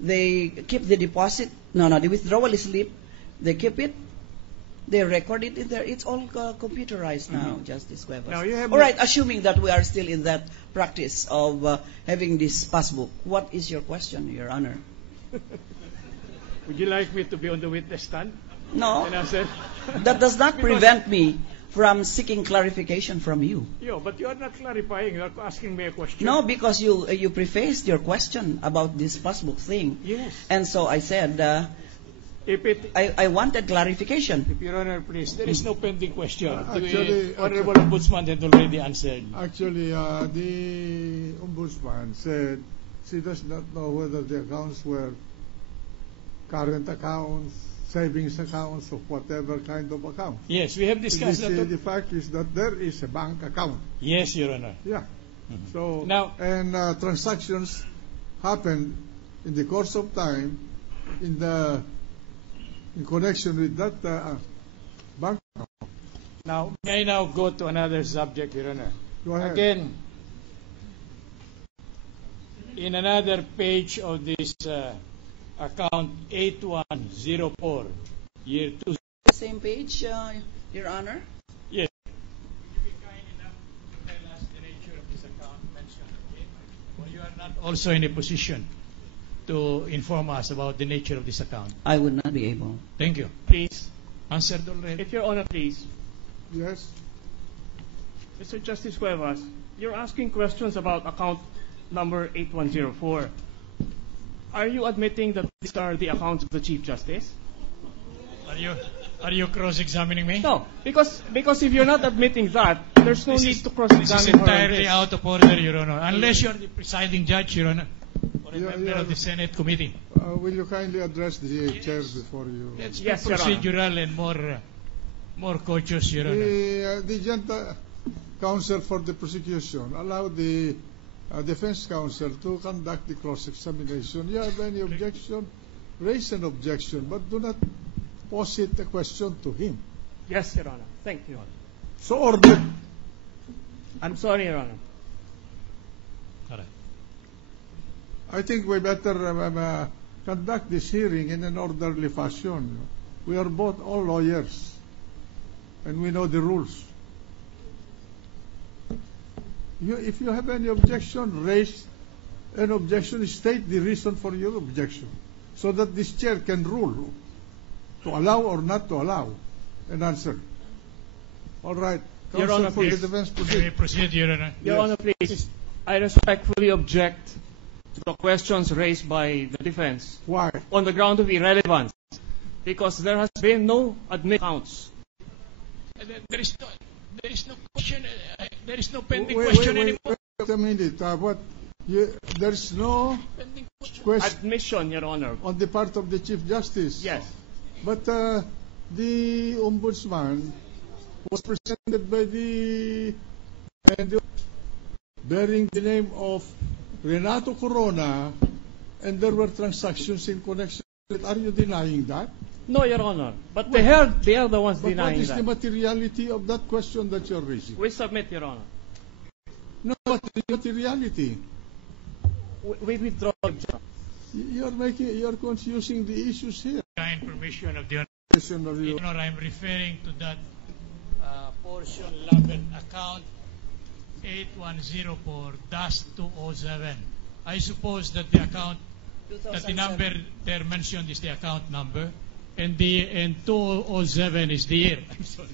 They keep the deposit. No, the withdrawal slip. They keep it. They record it in there. It's all computerized now, Justice Cuevas. Now you have all right, assuming that we are still in that practice of having this passbook, what is your question, Your Honor? Would you like me to be on the witness stand? No. And I said, that does not prevent me from seeking clarification from you. Yo, but you are not clarifying. You are asking me a question. No, because you prefaced your question about this passbook thing. Yes. And so I said, I wanted clarification. If Your Honor, please, there is no pending question. Actually, the Honorable Ombudsman had already answered. Actually, the Ombudsman said she does not know whether the accounts were current accounts, savings accounts, of whatever kind of account. Yes, we have discussed that. The fact is that there is a bank account. Yes, Your Honor. Yeah. Mm-hmm. So now, and transactions happen in the course of time in connection with that bank account. Now, may I now go to another subject, Your Honor? Go ahead. Again, in another page of this account 8104, year 2. Same page, Your Honor? Yes. Would you be kind enough to tell us the nature of this account mentioned, okay? Or you are not also in a position to inform us about the nature of this account? I would not be able. Thank you. Please. Answered already. If Your Honor, please. Yes. Mr. Justice Cuevas, you're asking questions about account number 8104. Are you admitting that these are the accounts of the Chief Justice? Are you cross-examining me? No, because if you're not admitting that, there's no need to cross-examine This is her on entirely this. out of order, Your Honor. Unless you're the presiding judge, Your Honor, or a Yeah, member yeah. of the Senate committee. Will you kindly address the chair before you? Let's Yes, be Your Honor. procedural and more courteous, Your Honor. The Genta counsel for the prosecution allow the defense counsel to conduct the cross-examination. You have any objection? Raise an objection, but do not posit a question to him. Yes, Your Honor. Thank you, Your Honor. So ordered. I'm sorry, Your Honor. All right. I think we better conduct this hearing in an orderly fashion. We are both all lawyers, and we know the rules. If you have any objection, raise an objection, state the reason for your objection, so that this chair can rule to allow or not to allow an answer. All right. Your Counsel Honor, for the please. defense, May we proceed. proceed, Your Honor? Your Yes. Honor, please. I respectfully object to the questions raised by the defense Why? on the ground of irrelevance, because there has been no admit counts. There is no question. There is no pending Wait question anymore. a minute. There's no Pending question. question Admission, Your Honor. on the part of the Chief Justice. Yes. But the Ombudsman was presented by bearing the name of Renato Corona, and there were transactions in connection with it. Are you denying that? No, Your Honor. But they are the ones But what denying is the that. materiality of that question that you're raising? We submit, Your Honor. No, what is the materiality? We withdraw the objection. You're confusing the issues here. Kind permission of the Question of you. Honor, I'm referring to that portion labeled account 8104-207. I suppose that the account, that the number there mentioned is the account number, and 207 is the year. I'm sorry.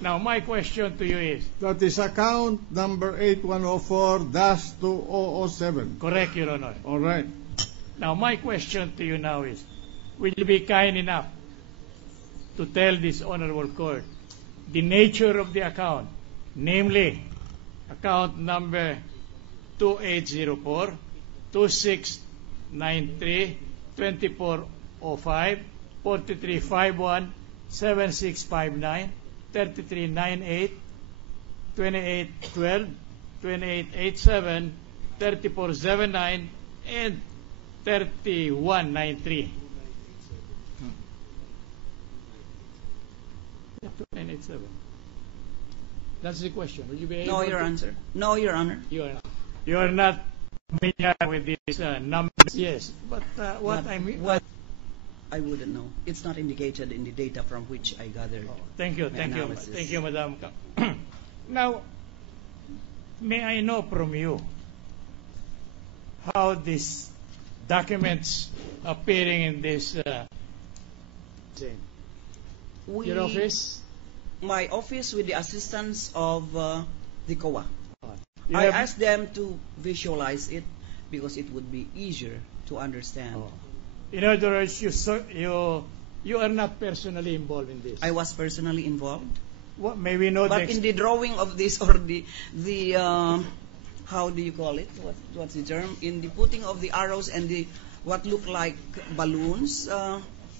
Now, my question to you is, That is account number 8104-2007. correct, Your Honor. All right. Now, my question to you now is, will you be kind enough to tell this honorable court the nature of the account, namely account number 2804 2693 2405 4351 7659 3398 2812 2887 3479 and 3193. 2987. That's the question. Will you be able No, Your Honor. No, Your Honor. You are not familiar with these numbers, yes. But what I mean. What I wouldn't know. It's not indicated in the data from which I gathered. Thank you, analysis. Madam. Now, may I know from you how these documents appearing in this your office? My office, with the assistance of the COA. You I have- asked them to visualize it because it would be easier to understand. In other words, you are not personally involved in this. I was personally involved. What, may we know But in the drawing of this, or the how do you call it? What's the term? In the putting of the arrows and the what look like balloons,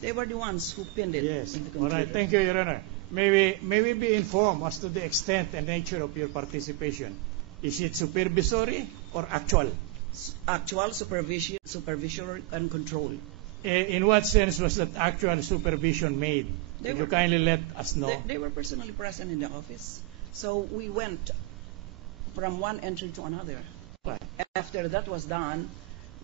they were the ones who pinned it. Yes. in the All right. computer. Thank you, Your Honor. May we be informed as to the extent and nature of your participation? Is it supervisory or actual? Actual supervision and control. In what sense was that actual supervision made? They Could you were- kindly let us know? They were personally present in the office. So we went from one entry to another. Right. After that was done,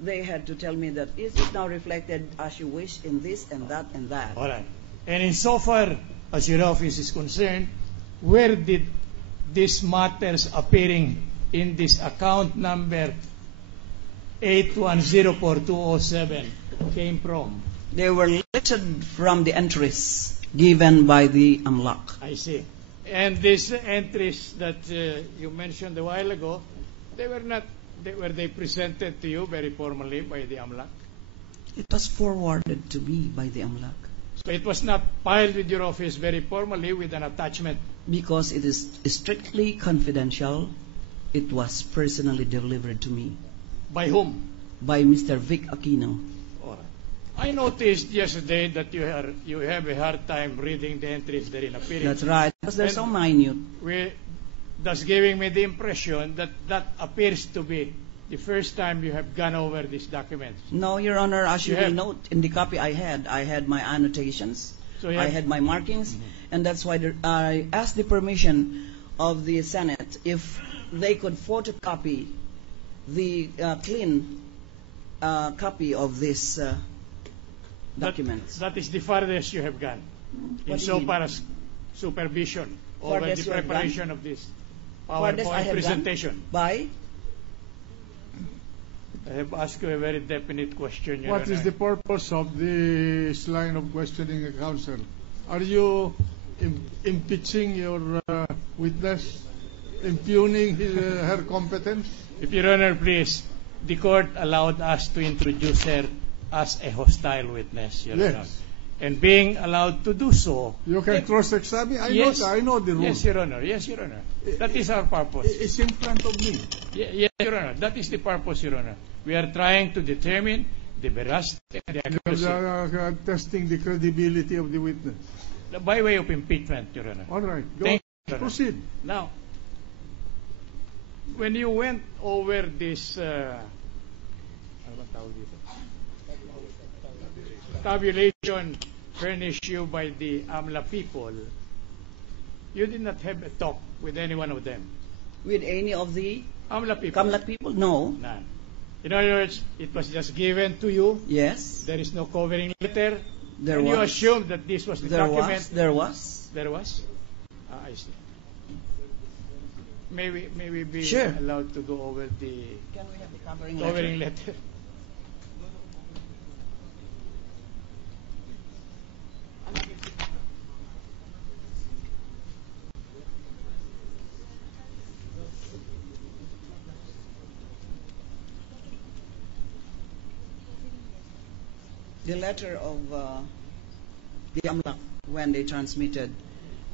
they had to tell me that is it now reflected as you wish in this and that and that. All right. And insofar as your office is concerned, where did these matters appearing in this account number 8104207 came from? They were listed from the entries given by the AMLAC. I see. And these entries that you mentioned a while ago, were they presented to you very formally by the AMLAC? It was forwarded to me by the AMLAC So it was not filed with your office very formally with an attachment. because it is strictly confidential. It was personally delivered to me By whom? by Mr. Vic Aquino. All right. I noticed yesterday that you have a hard time reading the entries therein appearing. That's right, because they're so minute. Thus giving me the impression that that appears to be the first time you have gone over these documents. No, Your Honor, as you You will have- note in the copy I had my annotations, So you I have- had my markings, and that's why I asked the permission of the Senate if they could photocopy the clean copy of this document. That is the farthest you have gone. What do you Insofar mean? as supervision over Farthest the you have preparation of this Farthest I PowerPoint have presentation. done by I have asked you a very definite question, Your What Honor. is the purpose of this line of questioning, counsel? Are you impeaching your witness, impugning her competence? If Your Honor, please, the court allowed us to introduce her as a hostile witness, Your Honor. Yes. And being allowed to do so. You can cross-examine. Yes. I know the rule. Yes, Your Honor. Yes, Your Honor. That is our purpose. It's in front of me. Yes, Your Honor. That is the purpose, Your Honor. We are trying to determine the veracity and the accuracy Testing the credibility of the witness. by way of impeachment, Your Honor. All right. Go Thank on. you, Your Honor. Proceed. Now, when you went over this tabulation furnished you by the AMLA people, you did not have a talk with any one of them. with any of the AMLA people? Kamlak people? No. None. In other words, it was just given to you. Yes. There is no covering letter. There and was. you assumed that this was the There document. was. There was. There was? I see. May we be Sure. allowed to go over the Can we have the covering covering letter? The letter of the AMLAC when they transmitted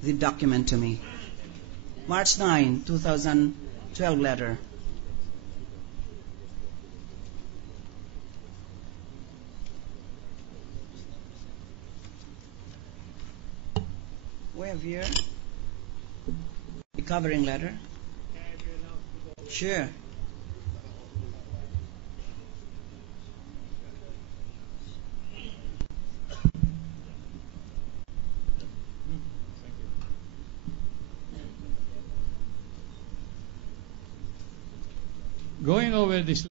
the document to me. March 9, 2012 letter. We have here the covering letter. Sure. going over this